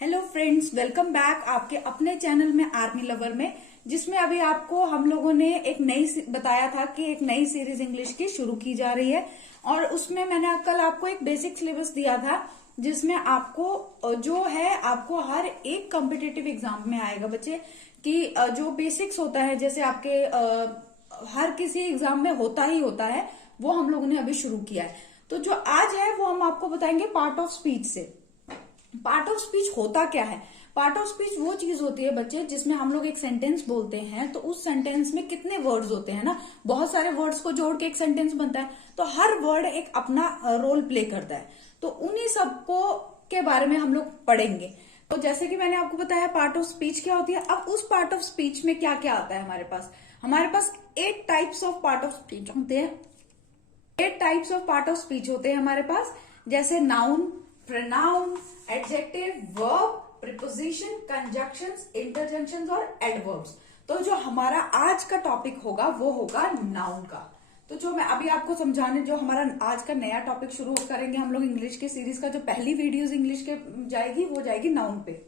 Hello friends, welcome back आपके अपने channel में आर्मी लवर में, जिसमें अभी आपको हम लोगों ने एक नई बताया था कि एक नई सीरीज इंग्लिश की शुरू की जा रही है। और उसमें मैंने कल आपको एक बेसिक सिलेबस दिया था जिसमें आपको जो है आपको हर एक कॉम्पिटिटिव एग्जाम में आएगा बच्चे कि जो बेसिक्स होता है जैसे आपके हर किसी एग्जाम में होता ही होता है, वो हम लोगों ने अभी शुरू किया है। तो जो आज है वो हम आपको बताएंगे पार्ट ऑफ स्पीच से। पार्ट ऑफ स्पीच होता क्या है? पार्ट ऑफ स्पीच वो चीज होती है बच्चे जिसमें हम लोग एक सेंटेंस बोलते हैं, तो उस सेंटेंस में कितने वर्ड्स होते हैं ना, बहुत सारे वर्ड्स को जोड़ के एक सेंटेंस बनता है, तो हर वर्ड एक अपना रोल प्ले करता है। तो उन्हीं सबको के बारे में हम लोग पढ़ेंगे। तो जैसे कि मैंने आपको बताया पार्ट ऑफ स्पीच क्या होती है। अब उस पार्ट ऑफ स्पीच में क्या क्या आता है हमारे पास 8 types of part of speech होते हैं। 8 types of part of speech होते हैं हमारे पास, जैसे noun, pronoun, adjective, verb, preposition, conjunctions, interjections और एडवर्ब्स। तो जो हमारा आज का टॉपिक होगा वो होगा नाउन का। तो जो मैं अभी आपको समझाने, जो हमारा आज का नया टॉपिक शुरू करेंगे हम लोग इंग्लिश के सीरीज का, जो पहली वीडियोस इंग्लिश के जाएगी वो जाएगी नाउन पे।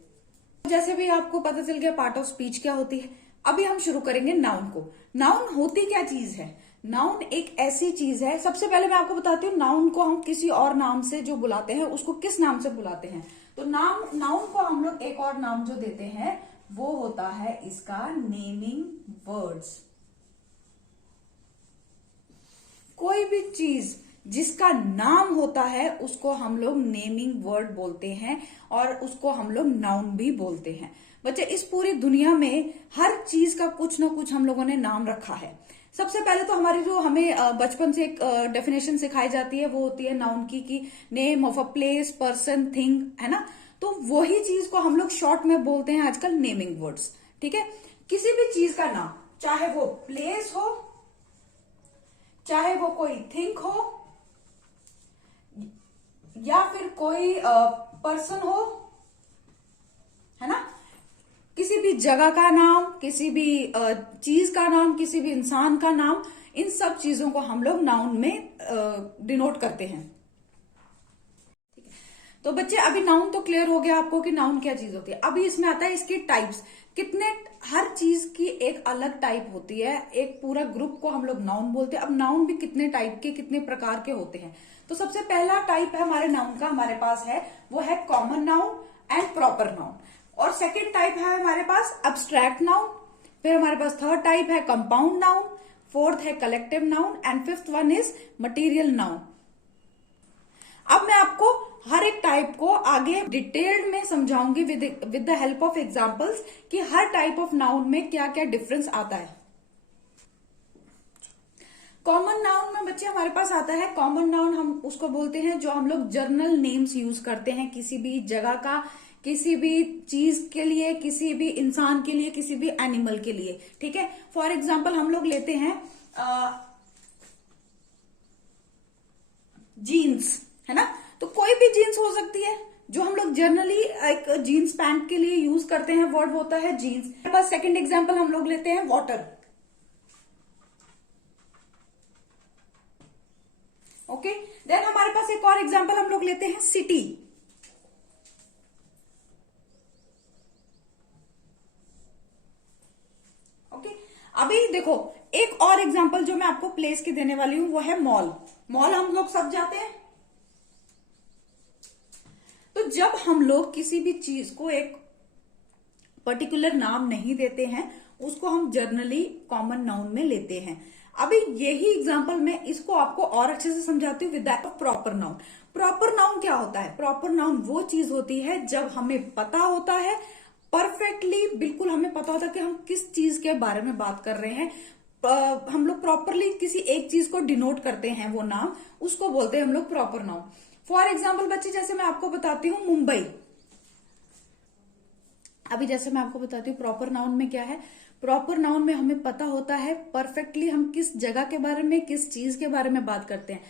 जैसे भी आपको पता चल गया पार्ट ऑफ स्पीच क्या होती है, अभी हम शुरू करेंगे नाउन को। नाउन होती क्या चीज है? नाउन एक ऐसी चीज है, सबसे पहले मैं आपको बताती हूँ नाउन को हम किसी और नाम से जो बुलाते हैं उसको किस नाम से बुलाते हैं। तो नाउन को हम लोग एक और नाम जो देते हैं वो होता है इसका नेमिंग वर्ड्स। कोई भी चीज जिसका नाम होता है उसको हम लोग नेमिंग वर्ड बोलते हैं और उसको हम लोग नाउन भी बोलते हैं। बच्चे, इस पूरी दुनिया में हर चीज का कुछ ना कुछ हम लोगों ने नाम रखा है। सबसे पहले तो हमारी जो हमें बचपन से एक डेफिनेशन सिखाई जाती है वो होती है नाउन की, कि name of a place, person, thing, है ना। तो वही चीज को हम लोग शॉर्ट में बोलते हैं आजकल नेमिंग वर्ड्स। ठीक है, किसी भी चीज का नाम, चाहे वो प्लेस हो, चाहे वो कोई थिंग हो, या फिर कोई पर्सन हो, है ना, किसी भी जगह का नाम, किसी भी चीज का नाम, किसी भी इंसान का नाम, इन सब चीजों को हम लोग नाउन में डिनोट करते हैं। तो बच्चे, अभी नाउन तो क्लियर हो गया आपको कि नाउन क्या चीज होती है। अभी इसमें आता है इसकी टाइप्स। कितने, हर चीज की एक अलग टाइप होती है, एक पूरा ग्रुप को हम लोग नाउन बोलते हैं। अब नाउन भी कितने टाइप के, कितने प्रकार के होते हैं। तो सबसे पहला टाइप है हमारे नाउन का, हमारे पास है वो है common noun and proper noun. और सेकेंड टाइप है हमारे पास अब्स्ट्रैक्ट नाउन। फिर हमारे पास थर्ड टाइप है कंपाउंड नाउन, फोर्थ है collective noun and fifth one is material noun. अब मैं आपको हर एक टाइप को आगे डिटेल्ड में समझाऊंगी with the help of examples कि हर टाइप ऑफ नाउन में क्या क्या डिफरेंस आता है। कॉमन नाउन में बच्चे हमारे पास आता है, कॉमन नाउन हम उसको बोलते हैं जो हम लोग जर्नल नेम्स यूज करते हैं किसी भी जगह का, किसी भी चीज के लिए, किसी भी इंसान के लिए, किसी भी एनिमल के लिए। ठीक है, फॉर एग्जाम्पल हम लोग लेते हैं जीन्स, है ना। तो कोई भी जीन्स हो सकती है, जो हम लोग जनरली एक जीन्स पैंट के लिए यूज करते हैं वर्ड होता है जीन्स। हमारे पास सेकंड एग्जांपल हम लोग लेते हैं वाटर। ओके, देन हमारे पास एक और एग्जांपल हम लोग लेते हैं सिटी। ओके, अभी देखो एक और एग्जांपल जो मैं आपको प्लेस की देने वाली हूं वो है मॉल। मॉल हम लोग सब जाते हैं। तो जब हम लोग किसी भी चीज को एक पर्टिकुलर नाम नहीं देते हैं, उसको हम जनरली कॉमन नाउन में लेते हैं। अभी यही एग्जांपल मैं इसको आपको और अच्छे से समझाती हूँ with that of proper noun. Proper noun क्या होता है? प्रॉपर नाउन वो चीज होती है जब हमें पता होता है परफेक्टली, बिल्कुल हमें पता होता है कि हम किस चीज के बारे में बात कर रहे हैं। हम लोग प्रॉपरली किसी एक चीज को डिनोट करते हैं, वो नाम, उसको बोलते हैं हम लोग प्रॉपर नाउन। फॉर एग्जाम्पल बच्चे, जैसे मैं आपको बताती हूँ मुंबई। अभी जैसे मैं आपको बताती हूँ प्रॉपर नाउन में क्या है। प्रॉपर नाउन में हमें पता होता है परफेक्टली हम किस जगह के बारे में, किस चीज के बारे में बात करते हैं।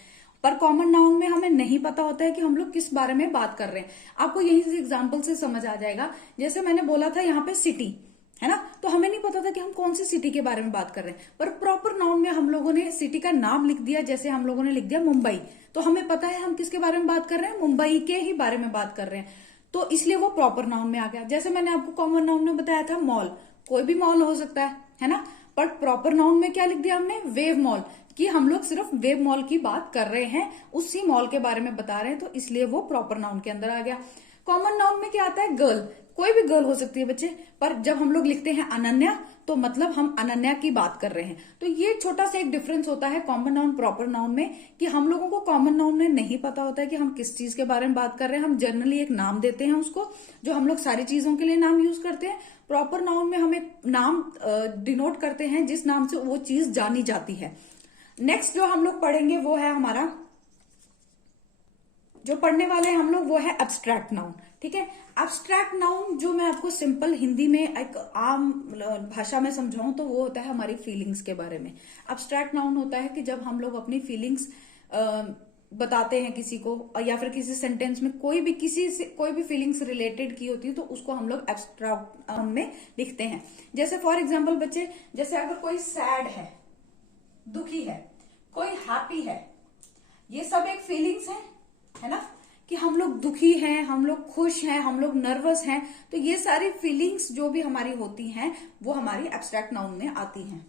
पर कॉमन नाउन में हमें नहीं पता होता है कि हम लोग किस बारे में बात कर रहे हैं। आपको यही से एग्जाम्पल से समझ आ जाएगा। जैसे मैंने बोला था यहाँ पे सिटी, है ना, तो हमें नहीं पता था कि हम कौन सी सिटी के बारे में बात कर रहे हैं। पर प्रॉपर नाउन में हम लोगों ने सिटी का नाम लिख दिया, जैसे हम लोगों ने लिख दिया मुंबई, तो हमें पता है हम किसके बारे में बात कर रहे हैं, मुंबई के ही बारे में बात कर रहे हैं। तो इसलिए वो प्रॉपर नाउन में आ गया। जैसे मैंने आपको कॉमन नाउन में बताया था मॉल, कोई भी मॉल हो सकता है ना, बट प्रॉपर नाउन में क्या लिख दिया हमने, वेव मॉल, कि हम लोग सिर्फ वेव मॉल की बात कर रहे हैं, उसी मॉल के बारे में बता रहे हैं, तो इसलिए वो प्रॉपर नाउन के अंदर आ गया। कॉमन नाउन में क्या आता है, गर्ल, कोई भी गर्ल हो सकती है बच्चे, पर जब हम लोग लिखते हैं अनन्या तो मतलब हम अनन्या की बात कर रहे हैं। तो ये छोटा सा एक डिफरेंस होता है कॉमन नाउन प्रॉपर नाउन में, कि हम लोगों को कॉमन नाउन में नहीं पता होता है कि हम किस चीज के बारे में बात कर रहे हैं, हम जनरली एक नाम देते हैं उसको, जो हम लोग सारी चीजों के लिए नाम यूज करते हैं। प्रॉपर नाउन में हम एक नाम डिनोट करते हैं जिस नाम से वो चीज जानी जाती है। नेक्स्ट जो हम लोग पढ़ेंगे वो है हमारा, जो पढ़ने वाले हैं हम लोग वो है एब्स्ट्रैक्ट नाउन। ठीक है, एब्स्ट्रैक्ट नाउन जो मैं आपको सिंपल हिंदी में एक आम भाषा में समझाऊं तो वो होता है हमारी फीलिंग्स के बारे में। एब्स्ट्रैक्ट नाउन होता है कि जब हम लोग अपनी फीलिंग्स बताते हैं किसी को, या फिर किसी सेंटेंस में कोई भी किसी से कोई भी फीलिंग्स रिलेटेड की होती है तो उसको हम लोग एब्स्ट्रैक्ट नाउन में लिखते हैं। जैसे फॉर एग्जाम्पल बच्चे, जैसे अगर कोई सैड है, दुखी है, कोई हैप्पी है, ये सब एक फीलिंग्स है ना, कि हम लोग दुखी हैं, हम लोग खुश हैं, हम लोग नर्वस हैं, तो ये सारी फीलिंग्स जो भी हमारी होती हैं वो हमारी एब्स्ट्रैक्ट नाउन में आती हैं।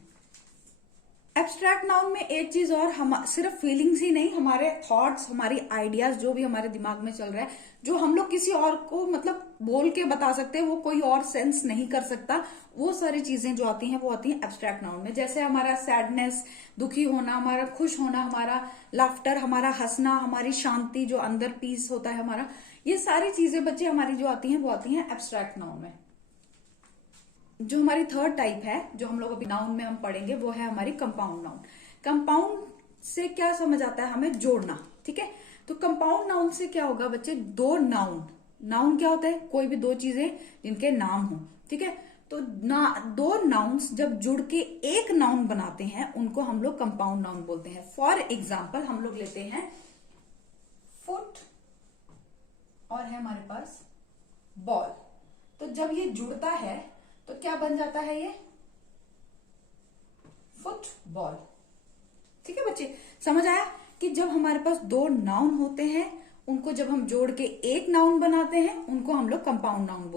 एब्स्ट्रैक्ट नाउन में एक चीज और, हम सिर्फ फीलिंग्स ही नहीं, हमारे थॉट्स, हमारी आइडियाज जो भी हमारे दिमाग में चल रहा है, जो हम लोग किसी और को मतलब बोल के बता सकते हैं, वो कोई और सेंस नहीं कर सकता, वो सारी चीजें जो आती हैं वो आती हैं एब्स्ट्रैक्ट नाउन में। जैसे हमारा सैडनेस, दुखी होना, हमारा खुश होना, हमारा लाफ्टर, हमारा हंसना, हमारी शांति, जो अंदर पीस होता है हमारा, ये सारी चीजें बच्चे हमारी जो आती हैं वो आती हैं एब्स्ट्रैक्ट नाउन में। जो हमारी थर्ड टाइप है जो हम लोग अभी नाउन में हम पढ़ेंगे वो है हमारी कंपाउंड नाउन। कंपाउंड से क्या समझ आता है, हमें जोड़ना। ठीक है, तो कंपाउंड नाउन से क्या होगा बच्चे, दो नाउन, नाउन क्या होता है, कोई भी दो चीजें जिनके नाम हो। ठीक है, तो दो नाउन्स जब जुड़ के एक नाउन बनाते हैं उनको हम लोग कंपाउंड नाउन बोलते हैं। फॉर एग्जाम्पल हम लोग लेते हैं फुट और है हमारे पास बॉल, तो जब ये जुड़ता है तो क्या बन जाता है, ये फुटबॉल। ठीक है बच्चे, समझ आया कि जब हमारे पास दो नाउन होते हैं उनको जब हम जोड़ के एक नाउन बनाते हैं उनको हम लोग कंपाउंड नाउन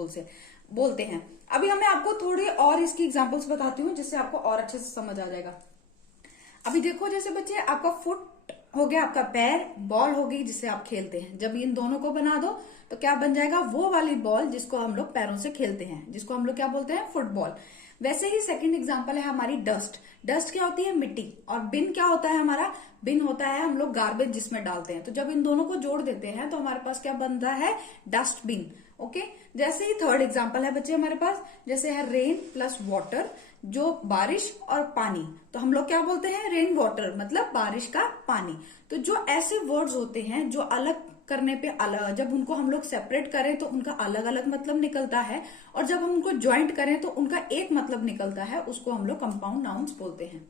बोलते हैं। अभी मैं आपको थोड़ी और इसकी एग्जांपल्स बताती हूँ जिससे आपको और अच्छे से समझ आ जाएगा। अभी देखो, जैसे बच्चे आपका फुट हो गया, आपका पैर, बॉल हो गई जिससे आप खेलते हैं, जब इन दोनों को बना दो तो क्या बन जाएगा, वो वाली बॉल जिसको हम लोग पैरों से खेलते हैं, जिसको हम लोग क्या बोलते हैं, फुटबॉल। वैसे ही सेकंड एग्जांपल है हमारी डस्ट। डस्ट क्या होती है, मिट्टी, और बिन क्या होता है हमारा, बिन होता है हम लोग गार्बेज जिसमें डालते हैं। तो जब इन दोनों को जोड़ देते हैं तो हमारे पास क्या बनता है, डस्टबिन। ओके, जैसे ही थर्ड एग्जांपल है बच्चे हमारे पास, जैसे है रेन प्लस वाटर, जो बारिश और पानी, तो हम लोग क्या बोलते हैं, रेन वाटर, मतलब बारिश का पानी। तो जो ऐसे वर्ड्स होते हैं जो अलग करने पे अलग, जब उनको हम लोग सेपरेट करें तो उनका अलग अलग मतलब निकलता है, और जब हम उनको ज्वाइंट करें तो उनका एक मतलब निकलता है, उसको हम लोग कंपाउंड नाउन्स बोलते हैं।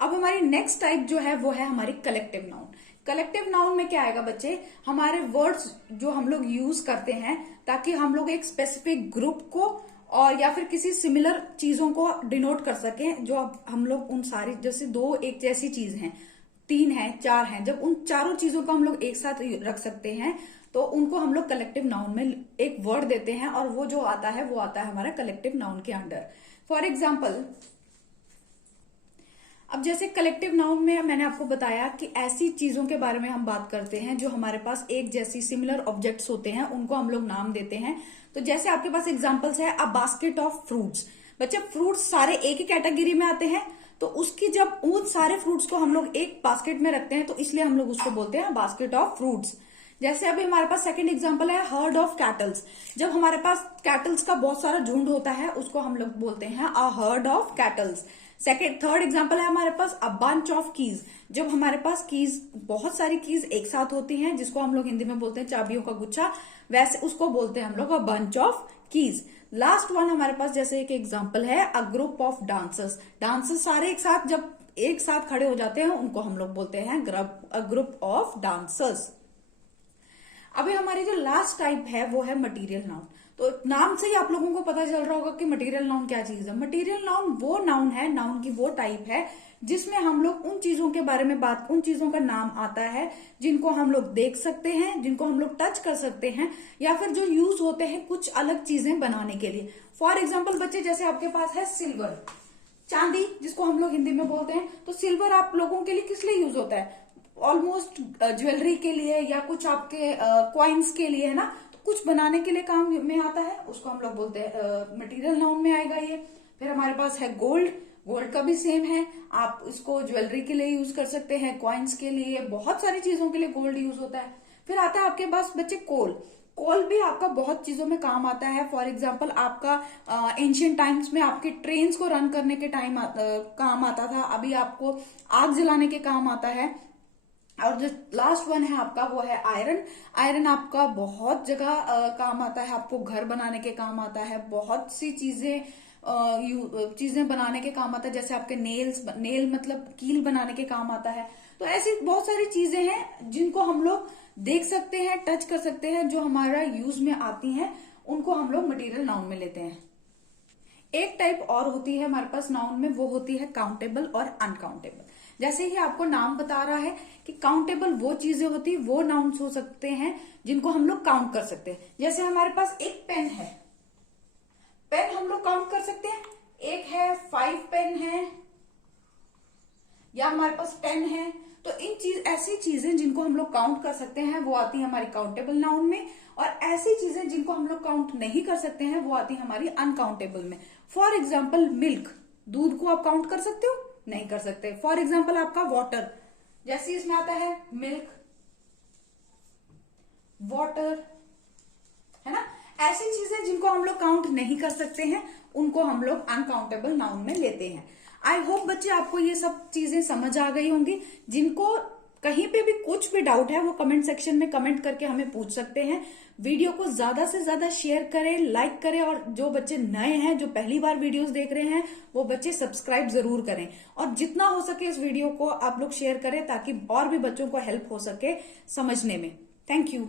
अब हमारी नेक्स्ट टाइप जो है वो है हमारी कलेक्टिव नाउन। कलेक्टिव नाउन में क्या आएगा बच्चे, हमारे वर्ड्स जो हम लोग यूज करते हैं ताकि हम लोग एक स्पेसिफिक ग्रुप को और या फिर किसी सिमिलर चीजों को डिनोट कर सकें, जो हम लोग उन सारी, जैसे दो एक जैसी चीज हैं, तीन है, चार हैं, जब उन चारों चीजों को हम लोग एक साथ रख सकते हैं तो उनको हम लोग कलेक्टिव नाउन में एक वर्ड देते हैं, और वो जो आता है वो आता है हमारा कलेक्टिव नाउन के अंडर। फॉर एग्जाम्पल, अब जैसे कलेक्टिव नाउन में मैंने आपको बताया कि ऐसी चीजों के बारे में हम बात करते हैं जो हमारे पास एक जैसी सिमिलर ऑब्जेक्ट्स होते हैं, उनको हम लोग नाम देते हैं। तो जैसे आपके पास एग्जांपल्स है, अ बास्केट ऑफ फ्रूट्स। बच्चे, फ्रूट्स सारे एक ही कैटेगरी में आते हैं, तो उसकी जब उन सारे फ्रूट्स को हम लोग एक बास्केट में रखते हैं तो इसलिए हम लोग उसको बोलते हैं बास्केट ऑफ फ्रूट्स। जैसे अभी हमारे पास सेकंड एग्जांपल है हर्ड ऑफ कैटल्स। जब हमारे पास कैटल्स का बहुत सारा झुंड होता है उसको हम लोग बोलते हैं a herd of kettles. Third example है हमारे पास अ बंच ऑफ कीज। जब हमारे पास कीज, बहुत सारी कीज एक साथ होती हैं, जिसको हम लोग हिंदी में बोलते हैं चाबियों का गुच्छा, वैसे उसको बोलते हैं हम लोग a bunch of keys. Last one हमारे पास जैसे एक एग्जांपल है a group of dancers. Dancers सारे एक साथ जब एक साथ खड़े हो जाते हैं उनको हम लोग बोलते हैं अ ग्रुप ऑफ डांसर्स। अभी हमारी जो लास्ट टाइप है वो है मटेरियल नाउन। तो नाम से ही आप लोगों को पता चल रहा होगा कि मटेरियल नाउन क्या चीज है। मटेरियल नाउन वो नाउन है, नाउन की वो टाइप है जिसमें हम लोग उन चीजों के बारे में उन चीजों का नाम आता है जिनको हम लोग देख सकते हैं, जिनको हम लोग टच कर सकते हैं, या फिर जो यूज होते हैं कुछ अलग चीजें बनाने के लिए। फॉर एग्जाम्पल बच्चे, जैसे आपके पास है सिल्वर, चांदी जिसको हम लोग हिंदी में बोलते हैं। तो सिल्वर आप लोगों के लिए किस लिए यूज होता है? ऑलमोस्ट ज्वेलरी के लिए या कुछ आपके कॉइन्स के लिए, है ना। तो कुछ बनाने के लिए काम में आता है, उसको हम लोग बोलते हैं मटेरियल नाउन में आएगा ये। फिर हमारे पास है गोल्ड, गोल्ड का भी सेम है, आप इसको ज्वेलरी के लिए यूज कर सकते हैं, कॉइन्स के लिए, बहुत सारी चीजों के लिए गोल्ड यूज होता है। फिर आता है आपके पास बच्चे कोल, कोल भी आपका बहुत चीजों में काम आता है। फॉर एग्जाम्पल आपका एंशियंट टाइम्स में आपकी ट्रेन्स को रन करने के टाइम काम आता था, अभी आपको आग जलाने के काम आता है। और जो लास्ट वन है आपका वो है आयरन। आयरन आपका बहुत जगह काम आता है, आपको घर बनाने के काम आता है, बहुत सी चीजें बनाने के काम आता है, जैसे आपके नेल मतलब कील बनाने के काम आता है। तो ऐसी बहुत सारी चीजें हैं जिनको हम लोग देख सकते हैं, टच कर सकते हैं, जो हमारा यूज में आती हैं, उनको हम लोग मटेरियल नाउन में लेते हैं। एक टाइप और होती है हमारे पास नाउन में, वो होती है काउंटेबल और अनकाउंटेबल। जैसे ही आपको नाम बता रहा है कि काउंटेबल वो चीजें होती है, वो नाउन्स हो सकते हैं जिनको हम लोग काउंट कर सकते हैं। जैसे हमारे पास एक पेन है, पेन हम लोग काउंट कर सकते हैं, एक है, 5 पेन है, या हमारे पास 10 है। तो ऐसी चीजें जिनको हम लोग काउंट कर सकते हैं वो आती है हमारी काउंटेबल नाउन में, और ऐसी चीजें जिनको हम लोग काउंट नहीं कर सकते हैं वो आती है हमारी अनकाउंटेबल में। फॉर एग्जाम्पल मिल्क, दूध को आप काउंट कर सकते हो? नहीं कर सकते। फॉर एग्जाम्पल आपका वाटर, जैसे इसमें आता है मिल्क, वाटर, है ना। ऐसी चीजें जिनको हम लोग काउंट नहीं कर सकते हैं उनको हम लोग अनकाउंटेबल नाउन में लेते हैं। आई होप बच्चे आपको ये सब चीजें समझ आ गई होंगी। जिनको कहीं पे भी कुछ भी डाउट है वो कमेंट सेक्शन में कमेंट करके हमें पूछ सकते हैं। वीडियो को ज्यादा से ज्यादा शेयर करें, लाइक करें, और जो बच्चे नए हैं, जो पहली बार वीडियोस देख रहे हैं, वो बच्चे सब्सक्राइब जरूर करें। और जितना हो सके इस वीडियो को आप लोग शेयर करें ताकि और भी बच्चों को हेल्प हो सके समझने में। Thank you.